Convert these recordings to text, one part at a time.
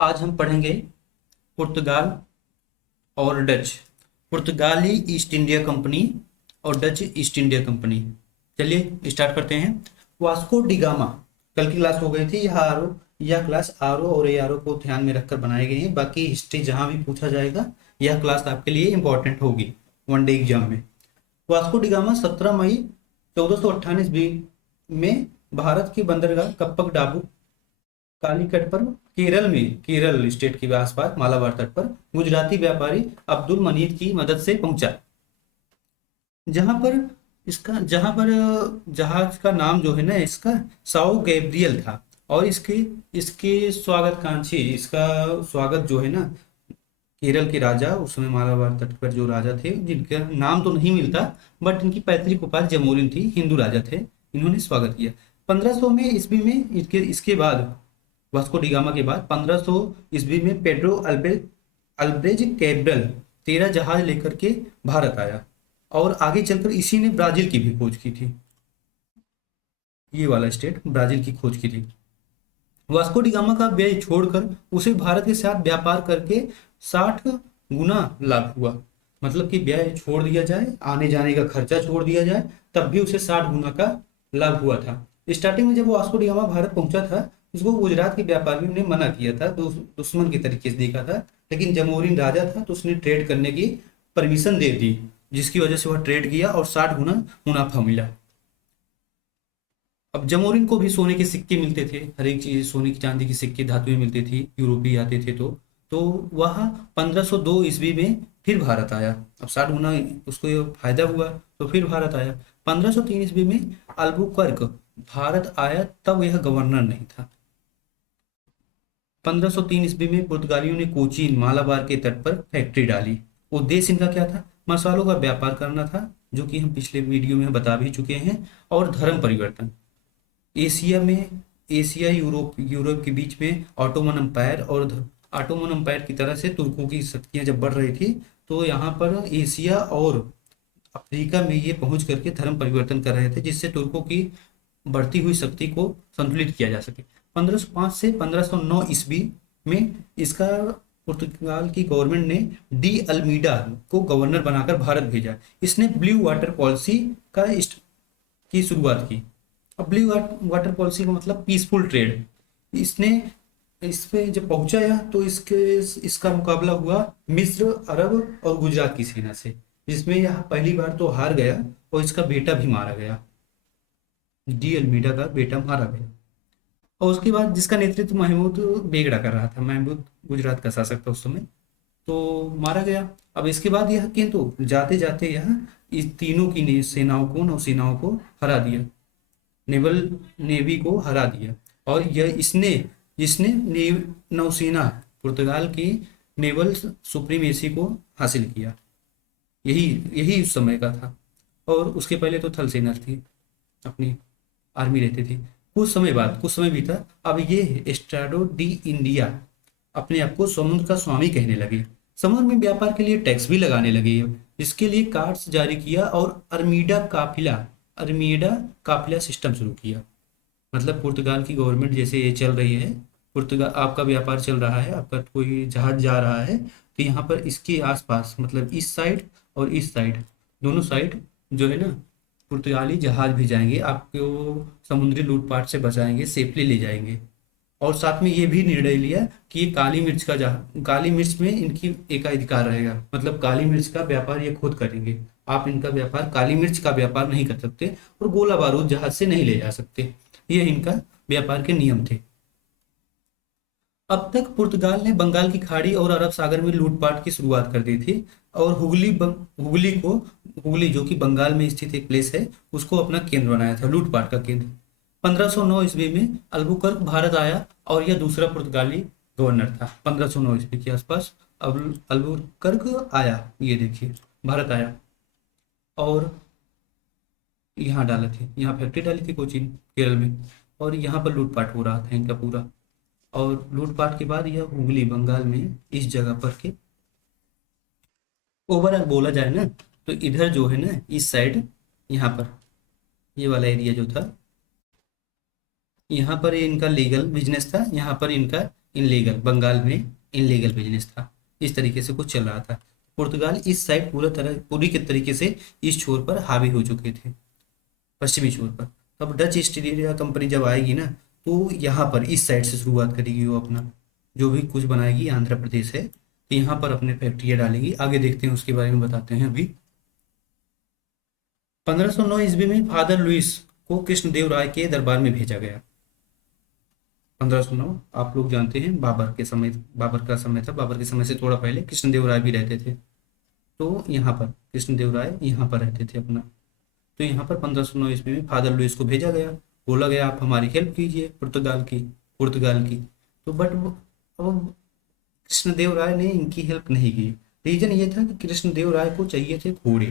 आज हम पढ़ेंगे पुर्तगाल और डच। पुर्तगाली ईस्ट इंडिया कंपनी और डच ईस्ट इंडिया कंपनी। चलिए स्टार्ट करते हैं। वास्को डिगामा, कल की क्लास हो गई थी। यह क्लास आर ओ और ए आर ओ को ध्यान में रखकर बनाई गई है। बाकी हिस्ट्री जहां भी पूछा जाएगा यह क्लास आपके लिए इंपॉर्टेंट होगी वन डे एग्जाम में। वास्को डिगामा 17 मई 1498 में भारत की बंदरगाह कप्पक डाबू कालीकट पर केरल स्टेट के आसपास मालाबार तट पर गुजराती व्यापारी अब्दुल मनीद की मदद से पहुंचा। जहां पर जहां पर जहाज का नाम जो है ना इसका साओ गैब्रियल था। और इसके इसके स्वागतकांक्षी इसका स्वागत जो है ना केरल के राजा उस समय मालाबार तट पर जो राजा थे जिनका नाम तो नहीं मिलता, बट इनकी पैतृक उपाधि जमोरिन थी, हिंदू राजा थे। इन्होंने स्वागत किया 1500 में ईस्वी में। इसके इसके बाद वास्को डिगामा के बाद 1500 ईस्वी में पेड्रो अल्ब्रेज कैब्रल 13 जहाज लेकर के भारत आया। और आगे चलकर इसी ने ब्राजील की भी खोज की थी। ये वाला स्टेट ब्राजील की खोज की थी। वास्को डिगामा का व्यय छोड़कर उसे भारत के साथ व्यापार करके 60 गुना लाभ हुआ। मतलब कि व्यय छोड़ दिया जाए, आने जाने का खर्चा छोड़ दिया जाए, तब भी उसे 60 गुना का लाभ हुआ था। स्टार्टिंग में जब वास्को डिगामा भारत पहुंचा था, उसको गुजरात के व्यापारियों ने मना किया था, दुश्मन की तरीके से देखा था। लेकिन जमोरिन राजा था तो उसने ट्रेड करने की परमिशन दे दी, जिसकी वजह से वह ट्रेड किया और 60 गुना मुनाफा मिला। अब जमोरिन को भी सोने के सिक्के मिलते थे, हर एक चीज सोने की चांदी की सिक्के धातुएं मिलती थी, यूरोपीय आते थे तो वह 1502 ईस्वी में फिर भारत आया। अब 60 गुना उसको ये फायदा हुआ तो फिर भारत आया। 1503 ईस्वी में अल्बुकर्क भारत आया, तब यह गवर्नर नहीं था। 1503 ईस्वी में पुर्तगालियों ने कोचीन मालाबार के तट पर फैक्ट्री डाली। उद्देश्य इनका क्या था? मसालों का व्यापार करना था, जो कि हम पिछले वीडियो में बता भी चुके हैं। और धर्म परिवर्तन एशिया में, एशिया यूरोप यूरोप के बीच में ऑटोमन अम्पायर और ऑटोमन अम्पायर की तरह से तुर्कों की शक्तियां जब बढ़ रही थी, तो यहाँ पर एशिया और अफ्रीका में ये पहुंच करके धर्म परिवर्तन कर रहे थे, जिससे तुर्कों की बढ़ती हुई शक्ति को संतुलित किया जा सके। 1505 से 1509 ईस्वी में इसका पुर्तगाल की गवर्नमेंट ने डी अल्मीडा को गवर्नर बनाकर भारत भेजा। इसने ब्लू वाटर पॉलिसी की शुरुआत की। अब ब्लू वाटर पॉलिसी का मतलब पीसफुल ट्रेड। इसने इस पे जब पहुंचा यह, तो इसका मुकाबला हुआ मिस्र, अरब और गुजरात की सेना से, जिसमें यह पहली बार तो हार गया और इसका बेटा भी मारा गया। डी अल्मीडा का बेटा मारा गया। और उसके बाद जिसका नेतृत्व महमूद बेगड़ा कर रहा था, महमूद गुजरात का शासक था उस समय, तो मारा गया। अब इसके बाद यह किंतु जाते जाते यह इस तीनों की सेनाओं को, नौसेनाओं को हरा दिया, नेवल नेवी को हरा दिया। और यह इसने जिसने नौसेना पुर्तगाल की नेवल सुप्रीमेसी को हासिल किया। यही यही उस समय का था। और उसके पहले तो थल सेना थी, अपनी आर्मी रहती थी। कुछ समय बीता। अब ये एस्ट्राडो डी इंडिया अपने आप को समुद्र का स्वामी कहने लगे। समुद्र में व्यापार के लिए टैक्स भी लगाने लगे, जिसके लिए कार्ड्स जारी किया और अरमीडा काफिला सिस्टम शुरू किया। मतलब पुर्तगाल की गवर्नमेंट जैसे ये चल रही है, पुर्तगाल आपका व्यापार चल रहा है, आपका कोई जहाज जा रहा है, तो यहाँ पर इसके आसपास मतलब इस साइड और इस साइड, दोनों साइड जो है ना, पुर्तगाली जहाज भी जाएंगे, आपको समुद्री लूटपाट से बचाएंगे, सेफली ले जाएंगे। और साथ में ये भी निर्णय लिया कि ये काली मिर्च में इनकी एकाधिकार रहेगा। मतलब काली मिर्च का व्यापार ये खुद करेंगे, आप इनका व्यापार, काली मिर्च का व्यापार नहीं कर सकते। और गोला बारूद जहाज से नहीं ले जा सकते। ये इनका व्यापार के नियम थे। अब तक पुर्तगाल ने बंगाल की खाड़ी और अरब सागर में लूटपाट की शुरुआत कर दी थी। और हुगली जो कि बंगाल में स्थित एक प्लेस है, उसको अपना केंद्र बनाया था, लूटपाट का केंद्र। 1509 ईस्वी में अल्बुकर्क भारत आया और यह दूसरा पुर्तगाली गवर्नर था। 1509 ईस्वी के आसपास अल्बुकर्क आया, ये देखिए भारत आया। और यहाँ डाला थी, यहाँ फैक्ट्री डाली थी कोचीन केरल में। और यहाँ पर लूटपाट हो रहा था इनका पूरा। और लूटपाट के बाद यह हुगली बंगाल में इस जगह पर के ओवरऑल बोला जाए ना, तो इधर जो है ना इस साइड, यहाँ पर ये वाला एरिया जो था, यहाँ पर इनका लीगल बिजनेस था, यहाँ पर इनका इनलीगल, बंगाल में इनलीगल बिजनेस था, इस तरीके से कुछ चल रहा था। पुर्तगाल इस साइड पूरी के तरीके से इस छोर पर हावी हो चुके थे, पश्चिमी छोर पर। तब डच ईस्ट इंडिया कंपनी जब आएगी ना, तो यहाँ पर इस साइड से शुरुआत करेगी वो अपना, जो भी कुछ बनाएगी, आंध्र प्रदेश है, तो यहाँ पर अपने फैक्ट्रियाँ डालेगी। आगे देखते हैं, उसके बारे में बताते हैं अभी। 1509 ईस्वी में फादर लुइस को कृष्णदेव राय के दरबार में भेजा गया। 1509 आप लोग जानते हैं, बाबर के समय, बाबर का समय था, बाबर के समय से थोड़ा पहले कृष्णदेव राय भी रहते थे। तो यहाँ पर कृष्णदेव राय यहाँ पर रहते थे अपना। तो यहाँ पर 1509 ईस्वी में फादर लुइस को भेजा गया, बोला गया आप हमारी हेल्प कीजिए, पुर्तगाल की। तो बट अब कृष्णदेव राय ने इनकी हेल्प नहीं की। रीजन ये था कि कृष्णदेव राय को चाहिए थे घोड़े।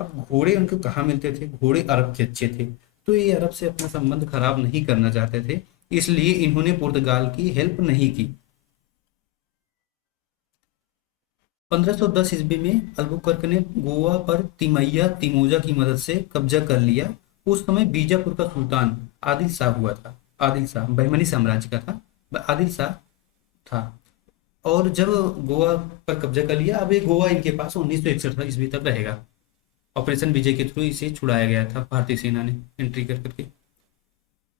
अब घोड़े उनको कहाँ मिलते थे? घोड़े अरब के अच्छे थे, तो ये अरब से अपना संबंध खराब नहीं करना चाहते थे, इसलिए इन्होंने पुर्तगाल की हेल्प नहीं की। 1510 ईस्वी में अल्बुकर्क ने गोवा पर तिमैया तिमोजा की मदद से कब्जा कर लिया। उस समय बीजापुर का सुल्तान आदिल शाह हुआ था। आदिल शाह बहमनी साम्राज्य का था, आदिल शाह था। और जब गोवा पर कब्जा कर लिया, अब ये गोवा इनके पास 1961 ईस्वी तक रहेगा। ऑपरेशन विजय के थ्रू इसे छुड़ाया गया था भारतीय सेना ने एंट्री कर करके।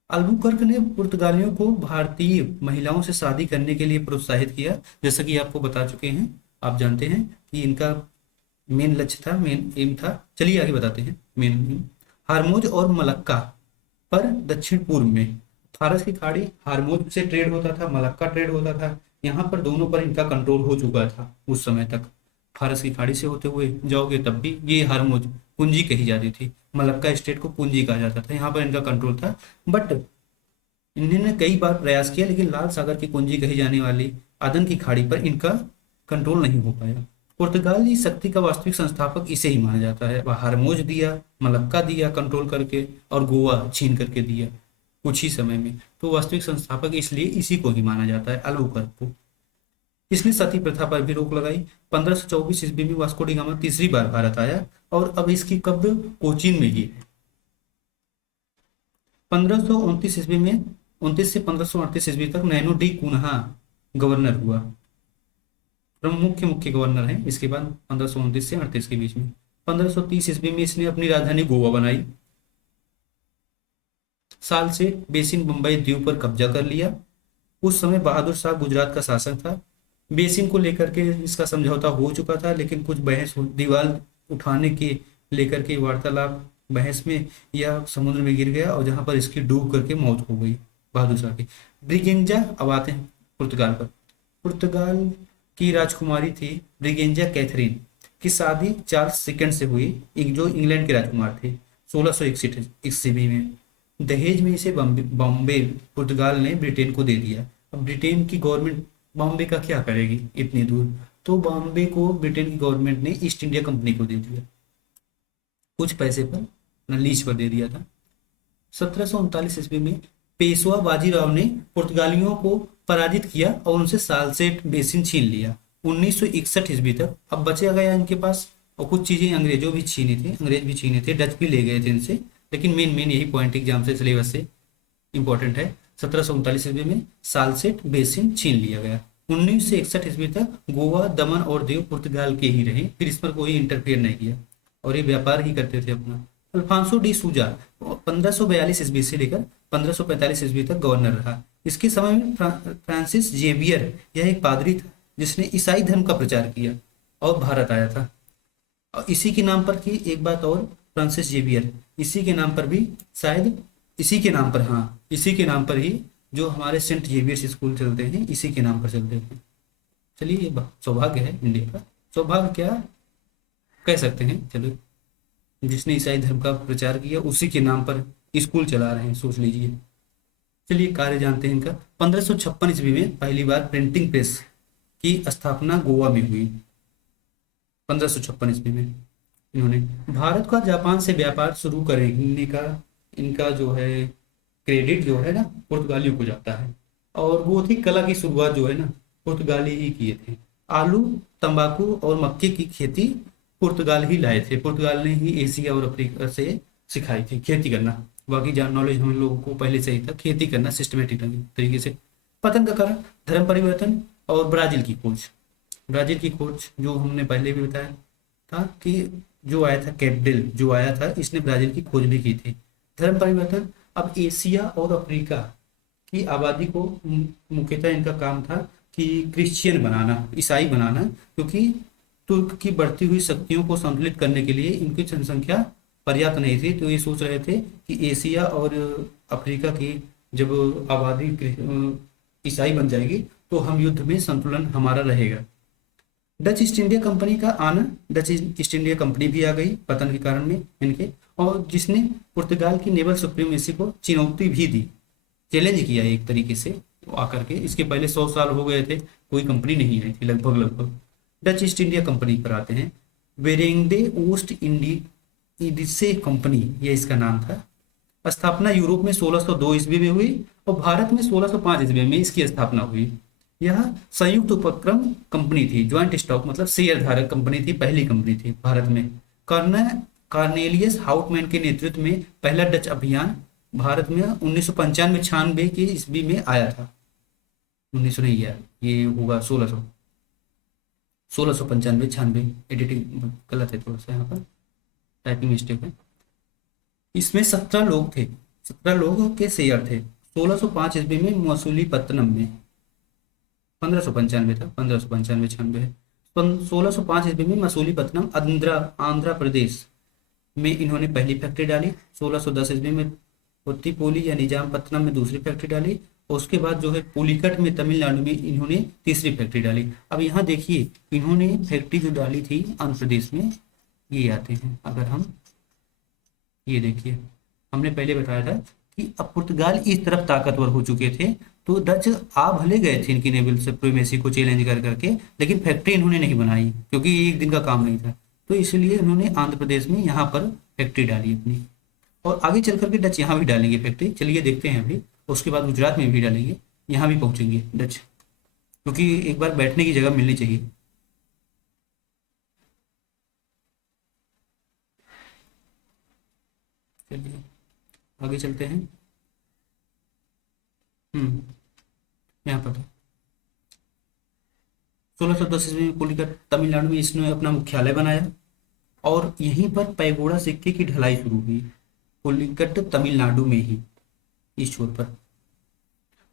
अल्बुकर्क ने पुर्तगालियों को भारतीय महिलाओं से शादी करने के लिए प्रोत्साहित किया। जैसा कि आपको बता चुके हैं, आप जानते हैं कि इनका मेन लक्ष्य था, मेन एम था। चलिए आगे बताते हैं। मेन हारमोज और मलक्का पर दक्षिण पूर्व में, फारस की खाड़ी, हारमोज से ट्रेड होता था, मलक्का ट्रेड होता था। यहाँ पर दोनों पर इनका कंट्रोल हो चुका था उस समय तक। फारस की खाड़ी से होते हुए जाओगे तब भी ये हारमोज पूंजी कही जाती थी, मलक्का स्टेट को पूंजी कहा जाता था। यहाँ पर इनका कंट्रोल था, बट इन्होंने कई बार प्रयास किया, लेकिन लाल सागर की कुंजी कही जाने वाली आदन की खाड़ी पर इनका कंट्रोल नहीं हो पाया। पुर्तगाली शक्ति का वास्तविक संस्थापक इसे ही माना जाता है। वह हारमोज दिया, मलक्का दिया कंट्रोल करके, और गोवा छीन करके दिया कुछ ही समय में। तो वास्तविक संस्थापक इसलिए इसी को ही माना जाता है, अल्बुकर्क को। इसने सती प्रथा पर भी रोक लगाई। 1524 ईस्वी में वास्को डी गामा तीसरी बार भारत आया, और अब इसकी कब्र कोचीन में ही है। 1529 ईस्वी में 29 से 1538 ईस्वी तक नैनो डी कुन्हा गवर्नर हुआ। मुख्य मुख्य गवर्नर हैं। इसके बाद 1529 से 38 के बीच में 1530 ईस्वी में इसने अपनी राजधानी गोवा बनाई। साल से बेसिन बंबई द्वीप पर कब्जा कर लिया। उस समय बहादुर शाह गुजरात का शासक था। बेसिन को लेकर के इसका समझौता हो चुका था, लेकिन कुछ बहस, दीवार उठाने के लेकर के वार्तालाप, बहस में यह समुद्र में गिर गया, और जहां पर इसकी डूब करके मौत हो गई बहादुर शाह की। ब्रिगेंजा, अब आते हैं पुर्तगाल पर। पुर्तगाल की राजकुमारी थी ब्रिगेंजा कैथरीन की शादी चार्ल्स सेकंड से हुई, जो इंग्लैंड के राजकुमार थे, 1661 ईस्वी में। दहेज में इसे बॉम्बे पुर्तगाल ने ब्रिटेन को दे दिया। अब ब्रिटेन की गवर्नमेंट बॉम्बे का क्या करेगी इतनी दूर, तो बॉम्बे को ब्रिटेन की गवर्नमेंट ने ईस्ट इंडिया कंपनी को दे दिया, कुछ पैसे पर, लीज पर दे दिया था। 1739 ईस्वी में पेशवा बाजीराव ने पुर्तगालियों को पराजित किया और उनसे सालसेट बेसिन छीन लिया। 1961 ईस्वी तक अब बचा गया इनके पास, और कुछ चीजें अंग्रेजों भी छीनी थी, अंग्रेज भी छीने थे, डच भी ले गए थे इनसे, लेकिन मेन यही पॉइंट एग्जाम से, सिलेबस से इंपॉर्टेंट है। 1739 ईस्वी में सालसेट बेसिन छीन लिया गया। 1961 ईस्वी तक गोवा, दमन और दीव पुर्तगाल के ही रहे, फिर इस पर कोई इंटरफेयर नहीं किया, और ये व्यापार ही करते थे अपना। अल्फांसो डी सूजा 1542 ईस्वी से लेकर 1545 ईस्वी तक गवर्नर रहा। इसके समय में फ्रांसिस जेवियर, यह एक पादरी था जिसने ईसाई धर्म का प्रचार किया और भारत आया था। और इसी के नाम पर की एक बात और, फ्रांसिस जेवियर, इसी के नाम पर भी शायद, इसी के नाम पर, हाँ इसी के नाम पर ही जो हमारे सेंट जेवियर्स स्कूल चलते हैं, इसी के नाम पर चलते हैं। चलिए, ये सौभाग्य है इंडिया का, सौभाग्य क्या कह सकते हैं। चलो, जिसने ईसाई धर्म का प्रचार किया उसी के नाम पर स्कूल चला रहे हैं, सोच लीजिए। चलिए कार्य जानते हैं इनका। 1556 ईस्वी में पहली बार प्रिंटिंग प्रेस की स्थापना गोवा में हुई। 1556 ईस्वी में इन्होंने भारत का जापान से व्यापार शुरू करने का इनका जो है क्रेडिट जो है ना, पुर्तगालियों को जाता है। और वो थी कला की शुरुआत जो है ना, पुर्तगाली ही किए थे। आलू, तंबाकू और मक्के की खेती पुर्तगाल ही लाए थे। पुर्तगाल ने ही एशिया और अफ्रीका से सिखाई थी खेती करना। बाकी जान नॉलेज हम लोगों को पहले से ही था, खेती करना सिस्टमेटिक तरीके से। पतन का कारण धर्म परिवर्तन और ब्राजील की खोज। ब्राजील की खोज जो हमने पहले भी बताया था कि जो आया था कैपडेल जो आया था, इसने ब्राजील की खोज भी की थी। धर्म परिवर्तन, अब एशिया और अफ्रीका की आबादी को मुख्यतः इनका काम था कि क्रिश्चियन बनाना, ईसाई बनाना, क्योंकि तुर्क की बढ़ती हुई शक्तियों को संतुलित करने के लिए इनकी जनसंख्या पर्याप्त नहीं थी। तो ये सोच रहे थे कि एशिया और अफ्रीका की जब आबादी ईसाई बन जाएगी तो हम युद्ध में संतुलन हमारा रहेगा। डच ईस्ट इंडिया कंपनी का आना, डच ईस्ट इंडिया कंपनी भी आ गई पतन के कारण में इनके, और जिसने पुर्तगाल की नेवल सुप्रीमेसी को चुनौती भी दी, चैलेंज किया एक तरीके से आकर के। इसके पहले 100 साल हो गए थे, कोई कंपनी नहीं आई थी लगभग लगभग। डच ईस्ट इंडिया कंपनी पर आते हैं। वेरेंगडे ओस्ट इंडीसे कंपनी, ये इसका नाम था। स्थापना यूरोप में 1602 ईस्वी में हुई और भारत में 1605 ईस्वी में इसकी स्थापना हुई। यह संयुक्त उपक्रम कंपनी थी, ज्वाइंट स्टॉक मतलब शेयर धारक कंपनी थी, पहली कंपनी थी भारत में। कार्नेलियस हाउटमैन के नेतृत्व में पहला डच अभियान भारत में 1995-96 की ईस्वी में आया था। 1900 नहीं यार, ये होगा 1695-96। एडिटिंग गलत है थोड़ा सा, यहाँ पर टाइपिंग मिस्टेक है। इसमें 17 लोग थे, 17 लोगों के शेयर थे। 1605 ईस्वी में मसूलीपट्टनम में, 1595 था, 1595-96 है। 1605 ईस्वी में मसूलीपट्टनम आंध्र प्रदेश में इन्होंने पहली फैक्ट्री डाली। 1610 ईस्वी में पुत्तीपोली या निजामपट्टनम में दूसरी फैक्ट्री डाली। और उसके बाद जो है पुलिकट में तमिलनाडु में इन्होंने तीसरी फैक्ट्री डाली। अब यहाँ देखिए इन्होंने फैक्ट्री जो डाली थी आंध्र प्रदेश में, ये आते हैं। अगर हम ये देखिए, हमने पहले बताया था कि अब पुर्तगाल इस तरफ ताकतवर हो चुके थे, तो डच आ भले गए थे इनकी नेवल सुप्रीमेसी को चैलेंज कर करके, लेकिन फैक्ट्री इन्होंने नहीं बनाई क्योंकि एक दिन का काम नहीं था। तो इसलिए इन्होंने आंध्र प्रदेश में यहाँ पर फैक्ट्री डाली अपनी, और आगे चल करके डच यहाँ भी डालेंगे फैक्ट्री। चलिए देखते हैं अभी। उसके बाद गुजरात में भी डालेंगे, यहाँ भी पहुँचेंगे डच, क्योंकि एक बार बैठने की जगह मिलनी चाहिए। चलिए आगे चलते हैं। यहाँ पर 1610 ईस्वी में पुलिकट तमिलनाडु में इसने अपना मुख्यालय बनाया और यहीं पर पैगोड़ा सिक्के की ढलाई शुरू हुई, पुलिकट तमिलनाडु में ही इस छोर पर।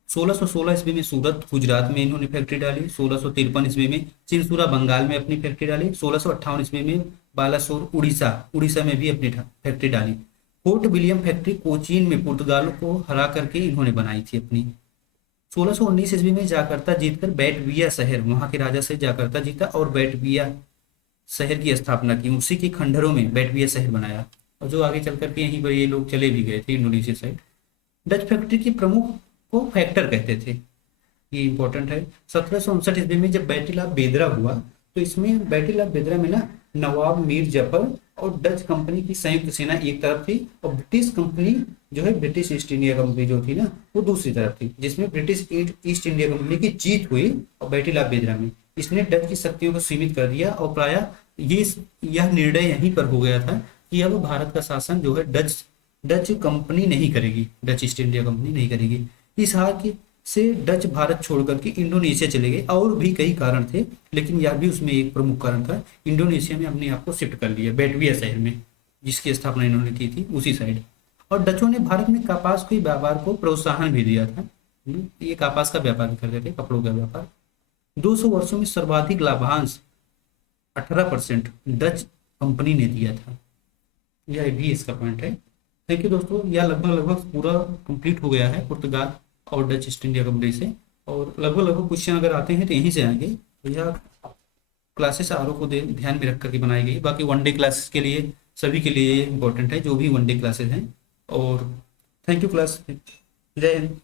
1616 ईस्वी में सूरत गुजरात में इन्होंने फैक्ट्री डाली। 1653 ईस्वी में चिनसुरा बंगाल में अपनी फैक्ट्री डाली। 1658 ईस्वी में बालासोर उड़ीसा में भी अपनी फैक्ट्री डाली। फोर्ट विलियम फैक्ट्री कोचीन में पुर्तगाल को हरा करके इन्होंने बनाई थी अपनी। 1619 ईस्वी में जाकर्ता जीतकर बैटविया शहर, वहां के राजा से जाकर्ता जीता और बैटविया शहर की स्थापना की। उसी के खंडरों में बैटविया शहर बनाया, और जो आगे चल करके यहीं पर ये लोग चले भी गए थे इंडोनेशिया साइड। डच फैक्ट्री के प्रमुख को फैक्टर कहते थे, ये इंपॉर्टेंट है। 1759 ईस्वी में जब बैटल ऑफ बेदरा हुआ, तो इसमें बैटल ऑफ बेदरा में ना नवाब मीर जफर और डच कंपनी की संयुक्त सेना एक तरफ थी और ब्रिटिश कंपनी जो है ब्रिटिश ईस्ट इंडिया कंपनी जो थी ना वो दूसरी तरफ थी, जिसमें ब्रिटिश ईस्ट इंडिया कंपनी की जीत हुई। और बैटल ऑफ बेदरा में इसने डच की शक्तियों को सीमित कर दिया और प्राय यह निर्णय यहीं पर हो गया था कि अब भारत का शासन जो है डच कंपनी नहीं करेगी, डच ईस्ट इंडिया कंपनी नहीं करेगी। इस हार से डच भारत छोड़कर के इंडोनेशिया चले गए। और भी कई कारण थे, लेकिन यह भी उसमें एक प्रमुख कारण था। इंडोनेशिया में अपने आप को शिफ्ट कर लिया, बैटविया शहर में, जिसकी स्थापना इन्होंने की थी उसी साइड। और डचों ने भारत में कपास के व्यापार को प्रोत्साहन भी दिया था। ये कपास का व्यापार करते थे, कपड़ों का व्यापार। 200 वर्षों में सर्वाधिक लाभांश 18% डच कंपनी ने दिया था। यह भी इसका पॉइंट है। थैंक यू दोस्तों, यह लगभग पूरा कंप्लीट हो गया है पुर्तगाल और डच ईस्ट इंडिया कंपनी से। और लगभग क्वेश्चन अगर आते हैं तो यहीं से आएंगे। तो यह क्लासेस आर को ध्यान में रख करके बनाई गई। बाकी वनडे क्लासेस के लिए सभी के लिए इंपॉर्टेंट है, जो भी वनडे क्लासेस हैं। और थैंक यू क्लास, जय हिंद।